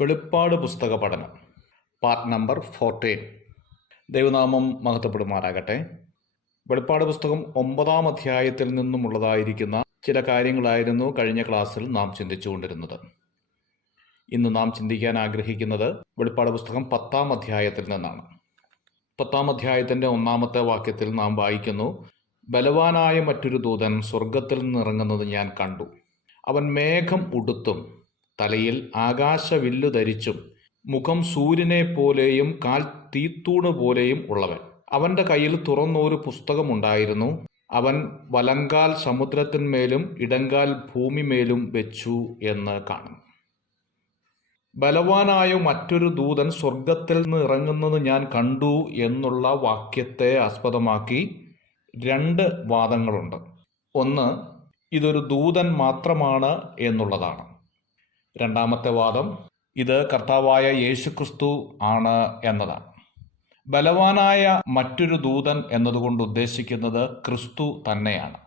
വെളിപ്പാട് പുസ്തക പഠനം പാർട്ട് നമ്പർ 14. ദൈവനാമം മഹത്വപ്പെടുമാറാകട്ടെ. വെളിപ്പാട് പുസ്തകം 9-ാം അധ്യായത്തിൽ നിന്നുമുള്ളതായിരിക്കുന്ന ചില കാര്യങ്ങളായിരുന്നു കഴിഞ്ഞ ക്ലാസ്സിൽ നാം ചിന്തിച്ചുകൊണ്ടിരുന്നത്. ഇന്ന് നാം ചിന്തിക്കാൻ ആഗ്രഹിക്കുന്നത് വെളിപ്പാട് പുസ്തകം 10-ാം അധ്യായത്തിൽ നിന്നാണ്. 10-ാം അധ്യായത്തിൻ്റെ 1-ാമത്തെ വാക്യത്തിൽ നാം വായിക്കുന്നു, ബലവാനായ മറ്റൊരു ദൂതൻ സ്വർഗത്തിൽ നിന്നിറങ്ങുന്നത് ഞാൻ കണ്ടു. അവൻ മേഘം ഉടുത്തും തലയിൽ ആകാശവില്ലു ധരിച്ചും മുഖം സൂര്യനെ പോലെയും കാൽ തീത്തൂണ് പോലെയും ഉള്ളവൻ. അവൻ്റെ കയ്യിൽ തുറന്നൊരു പുസ്തകമുണ്ടായിരുന്നു. അവൻ വലങ്കാൽ സമുദ്രത്തിന്മേലും ഇടങ്കാൽ ഭൂമിമേലും വെച്ചു എന്ന് കാണുന്നു. ബലവാനായ മറ്റൊരു ദൂതൻ സ്വർഗത്തിൽ നിന്ന് ഇറങ്ങുന്നത് ഞാൻ കണ്ടു എന്നുള്ള വാക്യത്തെ ആസ്പദമാക്കി 2 വാദങ്ങളുണ്ട്. ഒന്ന്, ഇതൊരു ദൂതൻ മാത്രമാണ് എന്നുള്ളതാണ്. രണ്ടാമത്തെ വാദം, ഇത് കർത്താവായ യേശുക്രിസ്തു ആണ് എന്നതാണ്. ബലവാനായ മറ്റൊരു ദൂതൻ എന്നതുകൊണ്ട് ഉദ്ദേശിക്കുന്നത് ക്രിസ്തു തന്നെയാണ്.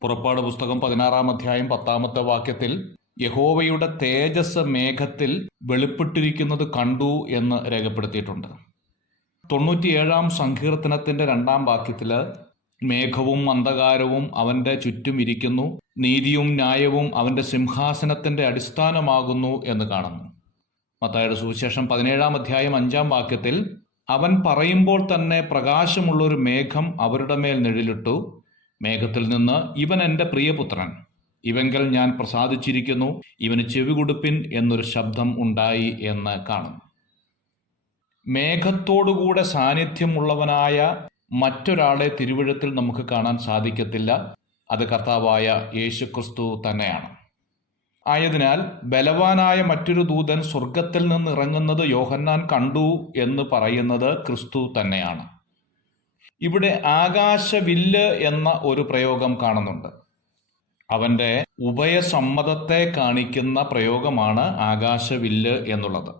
പുറപ്പാട് പുസ്തകം 16-ാം അധ്യായം 10-ാമത്തെ വാക്യത്തിൽ യഹോവയുടെ തേജസ് മേഘത്തിൽ വെളിപ്പെട്ടിരിക്കുന്നത് കണ്ടു എന്ന് രേഖപ്പെടുത്തിയിട്ടുണ്ട്. 97-ാം സങ്കീർത്തനത്തിൻ്റെ 2-ാം വാക്യത്തിൽ മേഘവും അന്ധകാരവും അവൻ്റെ ചുറ്റും ഇരിക്കുന്നു, നീതിയും ന്യായവും അവൻ്റെ സിംഹാസനത്തിൻ്റെ അടിസ്ഥാനമാകുന്നു എന്ന് കാണുന്നു. മത്തായിയുടെ സുവിശേഷം 17-ാം അധ്യായം 5-ാം വാക്യത്തിൽ അവൻ പറയുമ്പോൾ തന്നെ പ്രകാശമുള്ളൊരു മേഘം അവരുടെ മേൽ നിഴലിട്ടു. മേഘത്തിൽ നിന്ന് ഇവൻ എൻ്റെ പ്രിയപുത്രൻ, ഇവങ്കൽ ഞാൻ പ്രസാദിച്ചിരിക്കുന്നു, ഇവന് ചെവി കൊടുപ്പിൻ എന്നൊരു ശബ്ദം ഉണ്ടായി എന്ന് കാണുന്നു. മേഘത്തോടുകൂടെ സാന്നിധ്യമുള്ളവനായ മറ്റൊരാളെ തിരുവഴുത്തിൽ നമുക്ക് കാണാൻ സാധിക്കത്തില്ല. അത് കർത്താവായ യേശുക്രിസ്തു തന്നെയാണ്. ആയതിനാൽ ബലവാനായ മറ്റൊരു ദൂതൻ സ്വർഗത്തിൽ നിന്ന് ഇറങ്ങുന്നത് യോഹന്നാൻ കണ്ടു എന്ന് പറയുന്നത് ക്രിസ്തു തന്നെയാണ്. ഇവിടെ ആകാശവില്ല് എന്ന ഒരു പ്രയോഗം കാണുന്നുണ്ട്. അവൻ്റെ ഉഭയസമ്മതത്തെ കാണിക്കുന്ന പ്രയോഗമാണ് ആകാശവില്ല് എന്നുള്ളത്.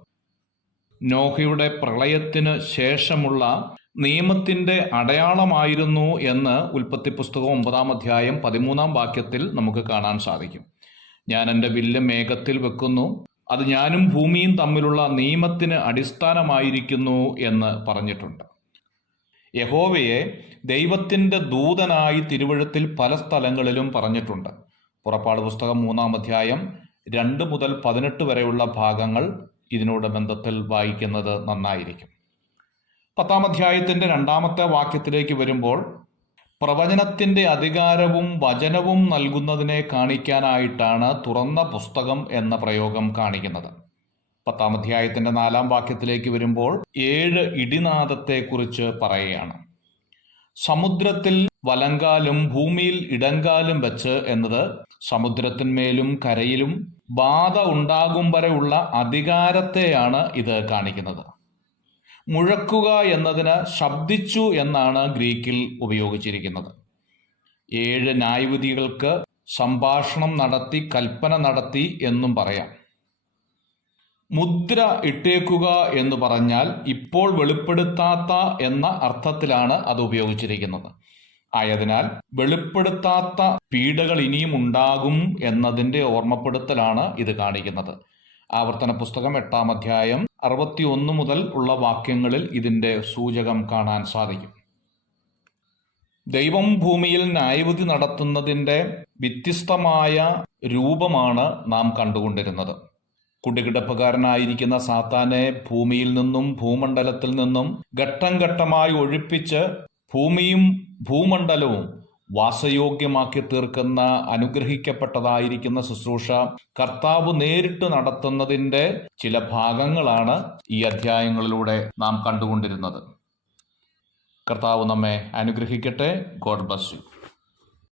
നോഹയുടെ പ്രളയത്തിന് ശേഷമുള്ള നിയമത്തിൻ്റെ അടയാളമായിരുന്നു എന്ന് ഉൽപ്പത്തി പുസ്തകം 9-ാം അധ്യായം 13-ാം വാക്യത്തിൽ നമുക്ക് കാണാൻ സാധിക്കും. ഞാൻ എൻ്റെ വില്ല് മേഘത്തിൽ വെക്കുന്നു, അത് ഞാനും ഭൂമിയും തമ്മിലുള്ള നിയമത്തിന് അടിസ്ഥാനമായിരിക്കുന്നു എന്ന് പറഞ്ഞിട്ടുണ്ട്. യഹോവയെ ദൈവത്തിൻ്റെ ദൂതനായി തിരുവഴുത്തിൽ പല സ്ഥലങ്ങളിലും പറഞ്ഞിട്ടുണ്ട്. പുറപ്പാട് പുസ്തകം 3-ാം അധ്യായം 2 മുതൽ 18 വരെയുള്ള ഭാഗങ്ങൾ ഇതിനോട് ബന്ധത്തിൽ വായിക്കുന്നത് നന്നായിരിക്കും. 10-ാം അധ്യായത്തിൻ്റെ 2-ാമത്തെ വാക്യത്തിലേക്ക് വരുമ്പോൾ പ്രവചനത്തിൻ്റെ അധികാരവും വചനവും നൽകുന്നതിനെ കാണിക്കാനായിട്ടാണ് തുറന്ന പുസ്തകം എന്ന പ്രയോഗം കാണിക്കുന്നത്. 10-ാം അധ്യായത്തിൻ്റെ 4-ാം വാക്യത്തിലേക്ക് വരുമ്പോൾ 7 ഇടിനാദത്തെക്കുറിച്ച് പറയുകയാണ്. സമുദ്രത്തിൽ വലങ്കാലും ഭൂമിയിൽ ഇടങ്കാലും വെച്ച് എന്നത് സമുദ്രത്തിന്മേലും കരയിലും ബാധ ഉണ്ടാകും വരെയുള്ള അധികാരത്തെയാണ് ഇത് കാണിക്കുന്നത്. മുഴക്കുക എന്നതിന് ശബ്ദിച്ചു എന്നാണ് ഗ്രീക്കിൽ ഉപയോഗിച്ചിരിക്കുന്നത്. 7 ന്യായവിധികൾക്ക് സംഭാഷണം നടത്തി, കൽപ്പന നടത്തി എന്നും പറയാം. മുദ്ര ഇട്ടേക്കുക എന്ന് പറഞ്ഞാൽ ഇപ്പോൾ വെളിപ്പെടുത്താത്ത എന്ന അർത്ഥത്തിലാണ് അത് ഉപയോഗിച്ചിരിക്കുന്നത്. ആയതിനാൽ വെളിപ്പെടുത്താത്ത പീഡകൾ ഇനിയും ഉണ്ടാകും എന്നതിൻ്റെ ഓർമ്മപ്പെടുത്തലാണ് ഇത് കാണിക്കുന്നത്. ആവർത്തന പുസ്തകം 8-ാം അധ്യായം 61 മുതൽ ഉള്ള വാക്യങ്ങളിൽ ഇതിൻ്റെ സൂചകം കാണാൻ സാധിക്കും. ദൈവം ഭൂമിയിൽ ന്യായവിധി നടത്തുന്നതിൻ്റെ വ്യത്യസ്തമായ രൂപമാണ് നാം കണ്ടുകൊണ്ടിരുന്നത്. കുടികിടപ്പുകാരനായിരിക്കുന്ന സാത്താനെ ഭൂമിയിൽ നിന്നും ഭൂമണ്ഡലത്തിൽ നിന്നും ഘട്ടം ഘട്ടമായി ഒഴിപ്പിച്ച് ഭൂമിയും ഭൂമണ്ഡലവും വാസയോഗ്യമാക്കി തീർക്കുന്ന അനുഗ്രഹിക്കപ്പെട്ടതായിരിക്കുന്ന ശുശ്രൂഷ കർത്താവ് നേരിട്ട് നടത്തുന്നതിൻ്റെ ചില ഭാഗങ്ങളാണ് ഈ അധ്യായങ്ങളിലൂടെ നാം കണ്ടുകൊണ്ടിരുന്നത്. കർത്താവ് നമ്മെ അനുഗ്രഹിക്കട്ടെ. God bless you.